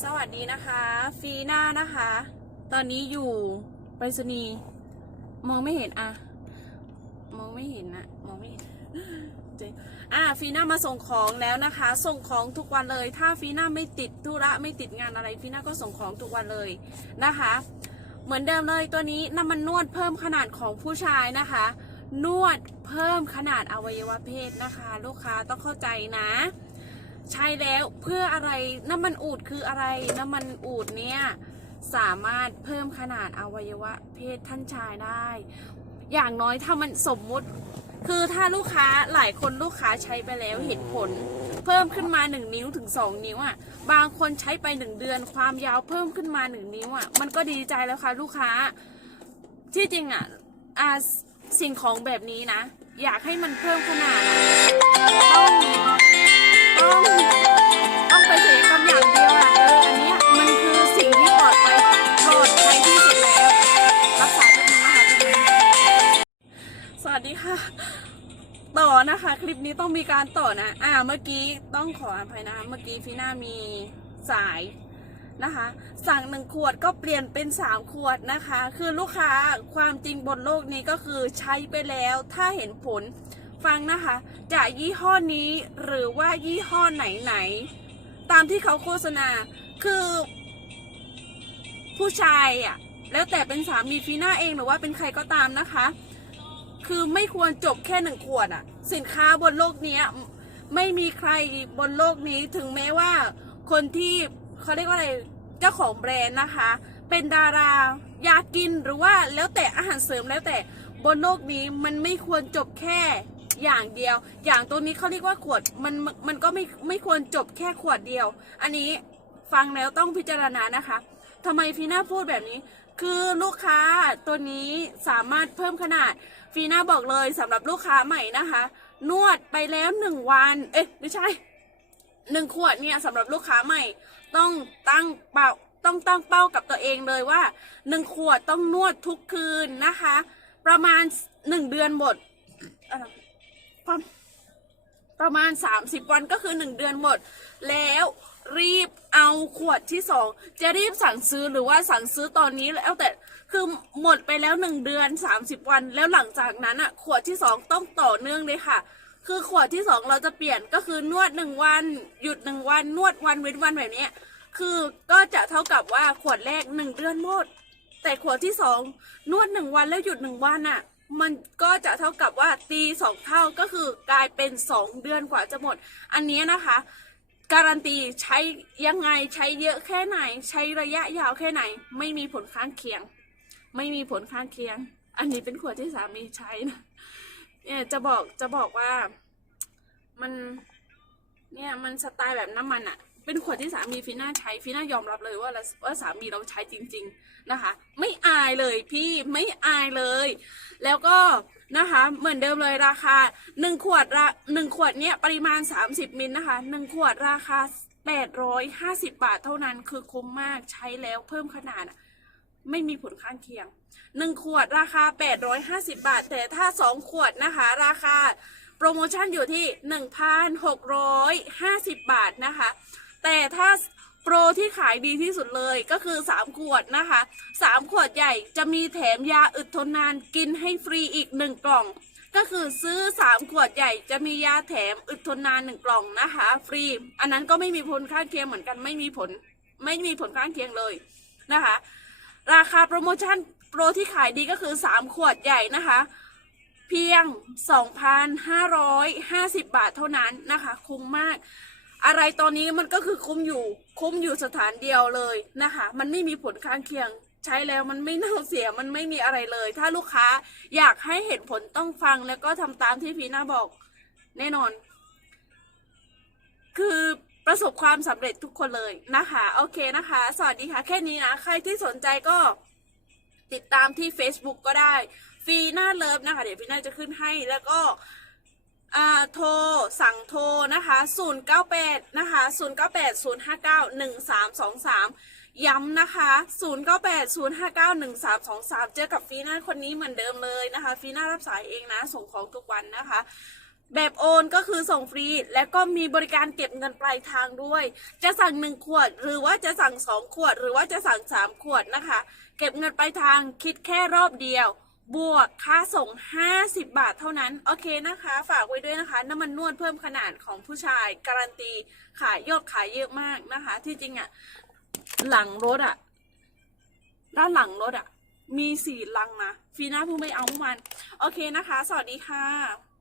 สวัสดีนะคะ ฟีน่านะคะ ตอนนี้อยู่ไปรษณีย์มองไม่เห็นอะมองไม่เห็นนะมองไม่เห็นจริงอะฟีน่ามาส่งของแล้วนะคะ ส่งของทุกวันเลย ถ้าฟีน่าไม่ติดธุระไม่ติดงานอะไรฟีน่าก็ส่งของทุกวันเลยนะคะ เหมือนเดิมเลยตัวนี้น้ำมันนวดเพิ่มขนาดของผู้ชายนะคะ นวดเพิ่มขนาดอวัยวะเพศนะคะ ลูกค้าต้องเข้าใจนะ ใช่แล้วเพื่ออะไรน้ำมันอูดคืออะไร น้ำมันอูดเนี่ยสามารถเพิ่มขนาดอวัยวะ เพศท่านชายได้ อย่างน้อยถ้ามันสมมุติ คือถ้าลูกค้าหลายคนลูกค้าใช้ไปแล้วเห็นผล เพิ่มขึ้นมา 1 นิ้วถึง 2 นิ้วอะ บางคนใช้ไป 1 เดือนความยาวเพิ่มขึ้นมา 1 นิ้วอะ มันก็ดีใจแล้วค่ะลูกค้า ที่จริงอะอ่าสิ่งของแบบนี้นะ อยากให้มันเพิ่มขนาดต้อง สวัสดีค่ะ ต่อนะคะ คลิปนี้ต้องมีการต่อนะ อ่า เมื่อกี้ต้องขออภัยนะคะ เมื่อกี้ฟีน่ามีสายนะคะ สั่งหนึ่งขวดก็เปลี่ยนเป็นสามขวดนะคะ คือลูกค้าความจริงบนโลกนี้ก็คือใช้ไปแล้ว ถ้าเห็นผลฟังนะคะจากยี่ห้อนี้หรือว่ายี่ห้อไหนไหน ตามที่เขาโฆษณาคือผู้ชายอะแล้วแต่เป็นสามีฟีน่าเองหรือว่าเป็นใครก็ตามนะคะ คือไม่ควรจบแค่หนึ่งขวดอะสินค้าบนโลกนี้ไม่มีใครบนโลกนี้ถึงแม้ว่า คนที่เขาเรียกว่าอะไรเจ้าของแบรนด์นะคะ เป็นดาราอยากกินหรือว่าแล้วแต่อาหารเสริมแล้วแต่บนโลกนี้มันไม่ควรจบแค่อย่างเดียว อย่างตัวนี้เขาเรียกว่าขวดมันมันก็ไม่ไม่ควรจบแค่ขวดเดียว อันนี้ฟังแล้วต้องพิจารณานะคะทำไมฟีน่าพูดแบบนี้ คือลูกค้าตัวนี้สามารถเพิ่มขนาดฟีน่าบอกเลยสำหรับลูกค้าใหม่นะคะ นวดไปแล้วหนึ่งวัน เอ๊ะไม่ใช่หนึ่งขวดเนี่ยสำหรับลูกค้าใหม่ ต้องตั้งเป้าต้องตั้งเป้ากับตัวเองเลยว่าหนึ่งขวดต้องนวดทุกคืนนะคะ ประมาณหนึ่งเดือนหมดอะไรประประมาณ 30 วันก็คือ 1 เดือนหมด แล้วรีบ เอาขวดที่สองจะรีบสั่งซื้อหรือว่าสั่งซื้อตอนนี้แล้วแต่คือหมดไปแล้วหนึ่งเดือน30วัน แล้วหลังจากนั้นอะ ขวดที่สองต้องต่อเนื่องเลยค่ะ คือขวดที่สองเราจะเปลี่ยนก็คือนวดหนึ่งวันหยุดหนึ่งวันนวดวันเว้นวันแบบนี้คือก็จะเท่ากับว่าขวดแรกหนึ่งเดือนหมด แต่ขวดที่สองนวดหนึ่งวันแล้วหยุดหนึ่งวันอะมันก็จะเท่ากับว่าตีสองเท่าก็คือกลายเป็นสองเดือนกว่าจะหมด อันนี้นะคะ การันตีใช้ยังไงใช้เยอะแค่ไหน ใช้ระยะยาวแค่ไหน ไม่มีผลข้างเคียง ไม่มีผลข้างเคียง อันนี้เป็นขวดที่สามีใช้นะเนี่ยจะบอกจะบอกว่ามันเนี่ยมันสไตล์แบบน้ำมันอะเป็นขวดที่สามีฟีน่าใช้ฟีน่ายอมรับเลยว่าเราว่าสามีเราใช้จริง ๆนะคะ ไม่อายเลยพี่ไม่อายเลย แล้วก็ นะคะ เหมือนเดิมเลยราคาหนึ่งขวดละหนึ่งขวดเนี้ยปริมาณ 30 มิลนะคะหนึ่งขวดราคา 850 บาทเท่านั้นคือคุ้มมากใช้แล้วเพิ่มขนาด ไม่มีผลข้างเคียงหนึ่งขวดราคา 850 บาท แต่ถ้าสองขวดนะคะ ราคาโปรโมชั่นอยู่ที่ 1,650 บาทนะคะ แต่ถ้า โปรที่ขายดีที่สุดเลยก็คือ 3 ขวดนะคะ 3 ขวดใหญ่จะมีแถมยาอึดทนนานกินให้ฟรีอีก 1 กล่อง ก็คือซื้อ 3 ขวดใหญ่จะมียาแถมอึดทนนาน 1 กล่องนะคะ ฟรี อันนั้นก็ไม่มีผลข้างเคียงเหมือนกันไม่มีผล ไม่มีผลข้างเคียงเลยนะคะ ราคาโปรโมชั่นโปรที่ขายดีก็คือ 3 ขวดใหญ่นะคะเพียง 2,550 บาทเท่านั้นนะคะ คุ้มมาก อะไรตอนนี้มันก็คือคุ้มอยู่ คุ้มอยู่สถานเดียวเลยนะคะ มันไม่มีผลข้างเคียง ใช้แล้วมันไม่เน่าเสียมันไม่มีอะไรเลย ถ้าลูกค้าอยากให้เห็นผลต้องฟังแล้วก็ทำตามที่พีน่าบอก แน่นอน คือประสบความสำเร็จทุกคนเลยนะคะ โอเคนะคะ สวัสดีค่ะ แค่นี้นะ ใครที่สนใจก็ติดตามที่ Facebook ก็ได้ฟีน่าเลิฟนะคะ เดี๋ยวฟีน่าจะขึ้นให้แล้วก็ โทรสั่งโทรนะคะ 098 นะคะ 098 059 1323 ย้ำนะคะ 098 059 1323 เจอกับฟีน่าคนนี้เหมือนเดิมเลยนะคะ ฟีน่ารับสายเองนะ ส่งของทุกวันนะคะ แบบโอนก็คือส่งฟรี และก็มีบริการเก็บเงินปลายทางด้วย จะสั่งหนึ่งขวด หรือว่าจะสั่งสองขวด หรือว่าจะสั่งสามขวดนะคะ เก็บเงินปลายทางคิดแค่รอบเดียว บวกค่าส่ง 50 บาทเท่านั้น โอเคนะคะ ฝากไว้ด้วยนะคะ น้ำมันนวดเพิ่มขนาดของผู้ชาย การันตีขายยอดขายเยอะมากนะคะ ที่จริงอะหลังรถอะด้านหลังรถอะมีสี่ลังนะฟีน่าเพิ่งไปเอาเมื่อวานโอเคนะคะ สวัสดีค่ะ